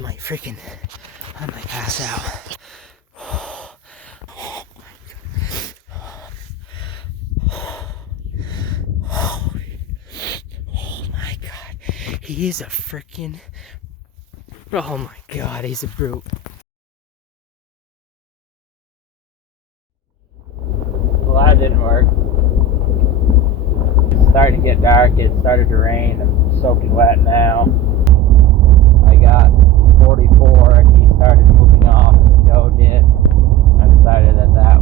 I might pass out. Oh my god. He is a freaking, oh my god, he's a brute. Well, that didn't work. It's starting to get dark. It started to rain. I'm soaking wet now. I got 44 and he started moving off and the doe did. I decided that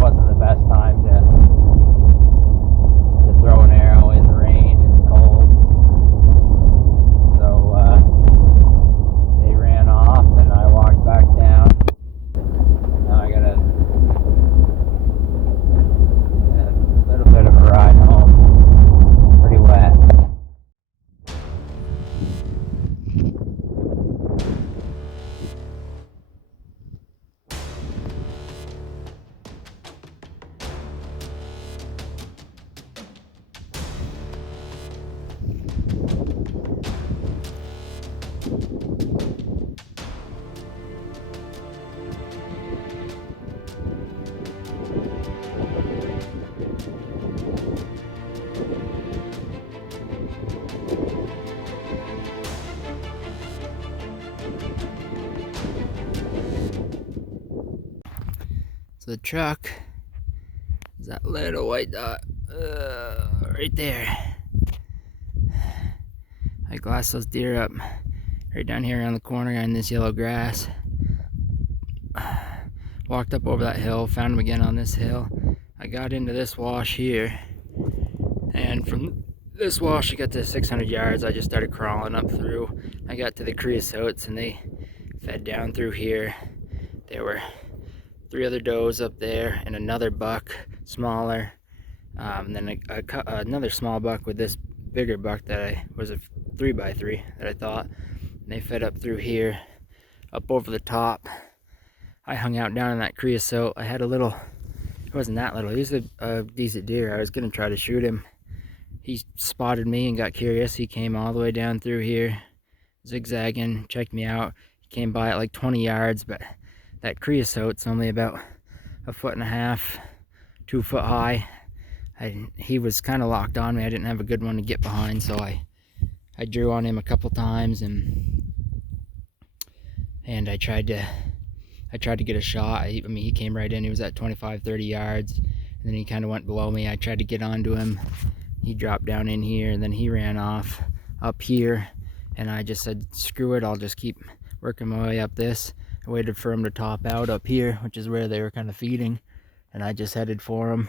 wasn't the best time to throw an arrow in the rain, in the cold. So they ran off and I walked back down. Now I got a little bit of a ride home. Pretty wet. So the truck is that little white dot right there. I glassed those deer up right down here around the corner in this yellow grass. Walked up over that hill, found them again on this hill. I got into this wash here, and from this wash I got to 600 yards. I just started crawling up through. I got to the creosotes and they fed down through here. There were 3 other does up there and another buck, smaller, and then another small buck with this bigger buck that was a 3x3 that I thought. And they fed up through here, up over the top. I hung out down in that creosote. I had a little, it wasn't that little, he was a decent deer. I was gonna try to shoot him. He spotted me and got curious. He came all the way down through here, zigzagging, checked me out. He came by at like 20 yards, but that creosote's only about 1.5 feet, 2 foot high. He was kind of locked on me. I didn't have a good one to get behind, so I drew on him a couple times and I tried to get a shot. I mean, he came right in. He was at 25, 30 yards, and then he kind of went below me. I tried to get onto him. He dropped down in here, and then he ran off up here, and I just said, screw it, I'll just keep working my way up this. I waited for him to top out up here, which is where they were kind of feeding, and I just headed for him.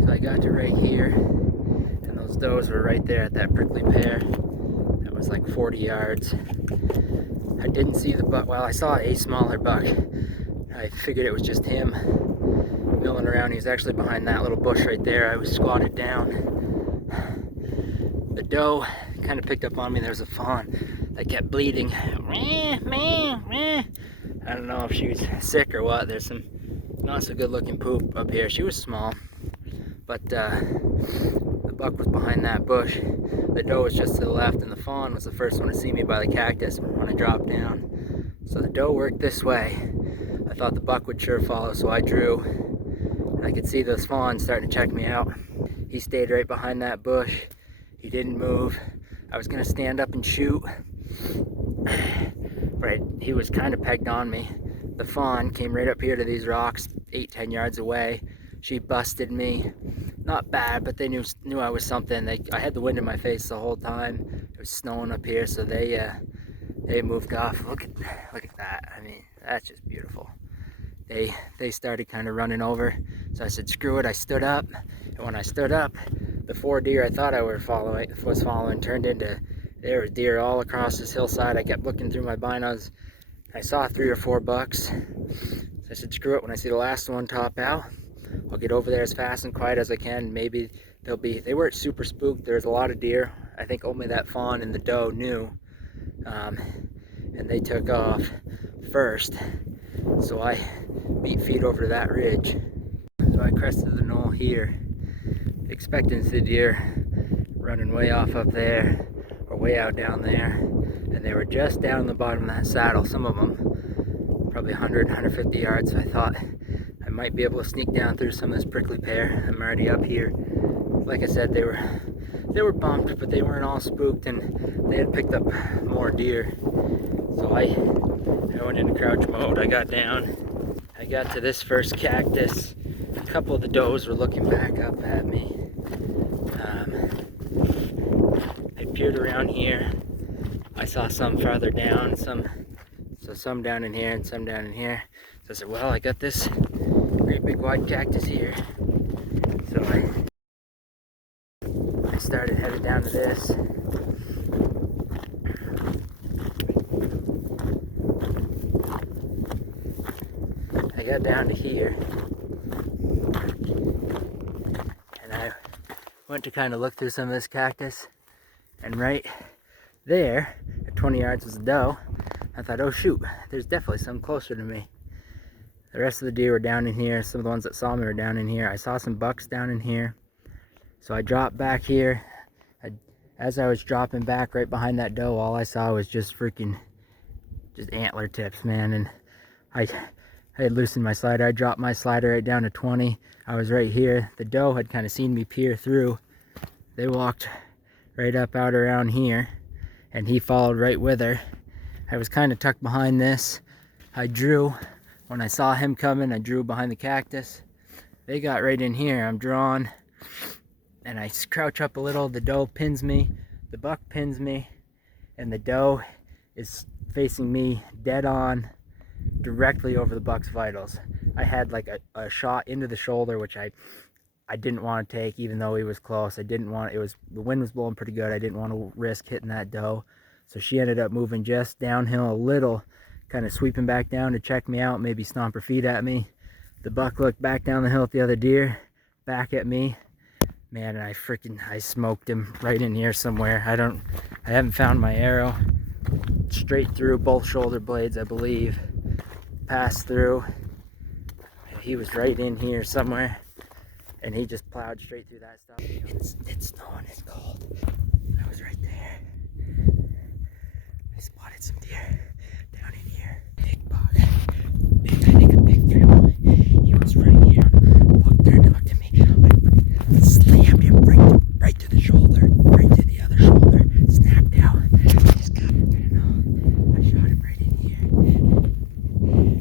So I got to right here, and those does were right there at that prickly pear. That was like 40 yards. I didn't see the buck. Well, I saw a smaller buck. I figured it was just him milling around. He was actually behind that little bush right there. I was squatted down. The doe kind of picked up on me. There was a fawn that kept bleeding. I don't know if she was sick or what. There's some not so good looking poop up here. She was small, but the buck was behind that bush. The doe was just to the left, and the fawn was the first one to see me by the cactus when I dropped down. So the doe worked this way. I thought the buck would sure follow, so I drew. And I could see those fawns starting to check me out. He stayed right behind that bush. He didn't move. I was gonna stand up and shoot, but he was kind of pegged on me. The fawn came right up here to these rocks, 8-10 yards away, She busted me. Not bad, but they knew I was something. I had the wind in my face the whole time. It was snowing up here, so they moved off. Look at that. I mean, that's just beautiful. They started kind of running over, so I said screw it. I stood up, and when I stood up, the 4 deer I thought I was following turned into, there were deer all across this hillside. I kept looking through my binos. I saw 3 or 4 bucks. So I said screw it. When I see the last one top out, I'll get over there as fast and quiet as I can. Maybe they weren't super spooked. There's a lot of deer. I think only that fawn and the doe knew, and they took off first. So I beat feet over to that ridge. So I crested the knoll here, expecting the deer running way off up there or way out down there, and they were just down the bottom of that saddle, some of them probably 150 yards. So I thought I might be able to sneak down through some of this prickly pear. I'm already up here. Like I said, they were bumped, but they weren't all spooked, and they had picked up more deer. So I went into crouch mode. I got down. I got to this first cactus. A couple of the does were looking back up at me. I peered around here. I saw some farther down, some down in here and some down in here. So I said, well, I got this great big wide cactus here. So I started headed down to this. I got down to here, and I went to kind of look through some of this cactus, and right there at 20 yards was a doe. I thought, oh shoot, there's definitely some closer to me. The rest of the deer were down in here. Some of the ones that saw me were down in here. I saw some bucks down in here. So I dropped back here. As I was dropping back right behind that doe, all I saw was just antler tips, man. And I had loosened my slider. I dropped my slider right down to 20. I was right here. The doe had kind of seen me peer through. They walked right up out around here, and he followed right with her. I was kind of tucked behind this. I drew. When I saw him coming, I drew behind the cactus. They got right in here. I'm drawn, and I crouch up a little. The doe pins me. The buck pins me, and the doe is facing me dead on, directly over the buck's vitals. I had like a shot into the shoulder, which I didn't want to take, even though he was close. I didn't want, the wind was blowing pretty good. I didn't want to risk hitting that doe. So she ended up moving just downhill a little, kind of sweeping back down to check me out, maybe stomp her feet at me. The buck looked back down the hill at the other deer, back at me. Man, and I smoked him right in here somewhere. I haven't found my arrow. Straight through both shoulder blades, I believe. Passed through. He was right in here somewhere, and he just plowed straight through that stuff. It's snowing, it's cold. I was right there. I spotted some deer down in here. Big buck. I think a big 3-1. He was right here. Turned and looked at me. I slammed him right to the shoulder. Right to the other shoulder. Snapped out. Just got him. I shot him right in here.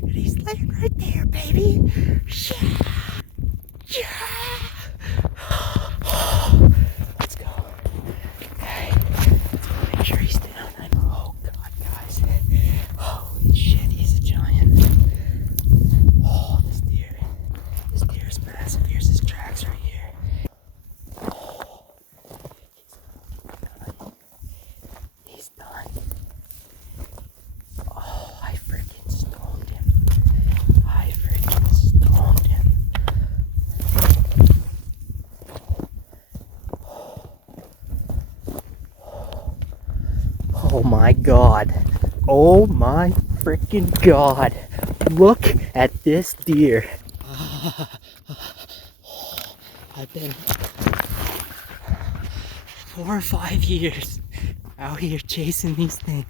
And he's laying right there, baby. Yeah. Let's go. Okay. Let's go make sure he's down. Oh God, guys. Holy shit, he's a giant. Oh, this deer is massive. Here's his tracks right here. Oh, he's done. Oh, I freaking stoned him. Oh my God. Oh my freaking God. Look at this deer. I've been 4 or 5 years out here chasing these things.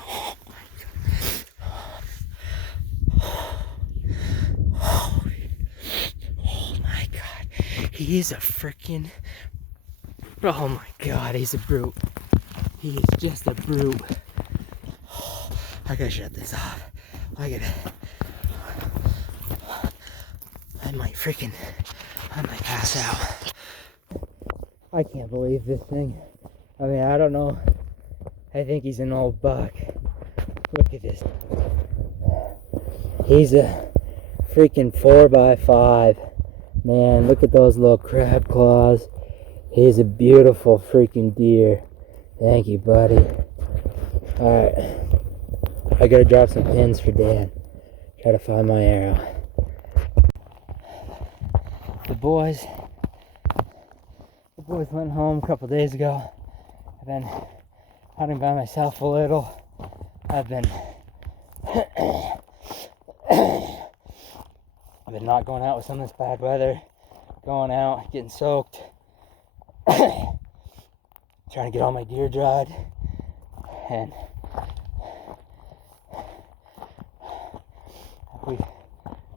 Oh my God. Oh my God. He is a freaking... Oh my God, he's a brute. He is just a brute. I gotta shut this off. I might pass out. I can't believe this thing. I mean, I don't know. I think he's an old buck. Look at this. He's a freaking 4x5. Man, look at those little crab claws. He's a beautiful freaking deer. Thank you, buddy. Alright. I gotta drop some pins for Dan. Try to find my arrow. The boys went home a couple days ago. I've been hunting by myself a little. I've been not going out with some of this bad weather. Going out, getting soaked. Trying to get all my gear dried. And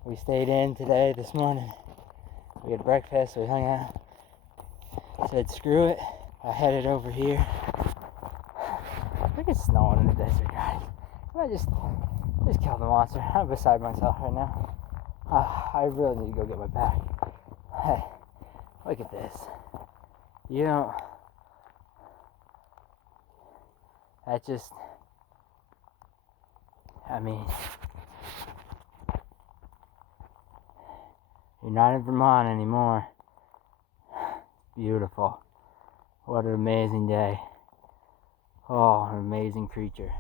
we stayed in today, this morning. We had breakfast, we hung out. Said screw it. I headed over here. I think it's snowing in the desert, guys. I just killed the monster. I'm beside myself right now. I really need to go get my pack. Hey, look at this. You know, that just, I mean, you're not in Vermont anymore. Beautiful. What an amazing day. Oh, an amazing creature.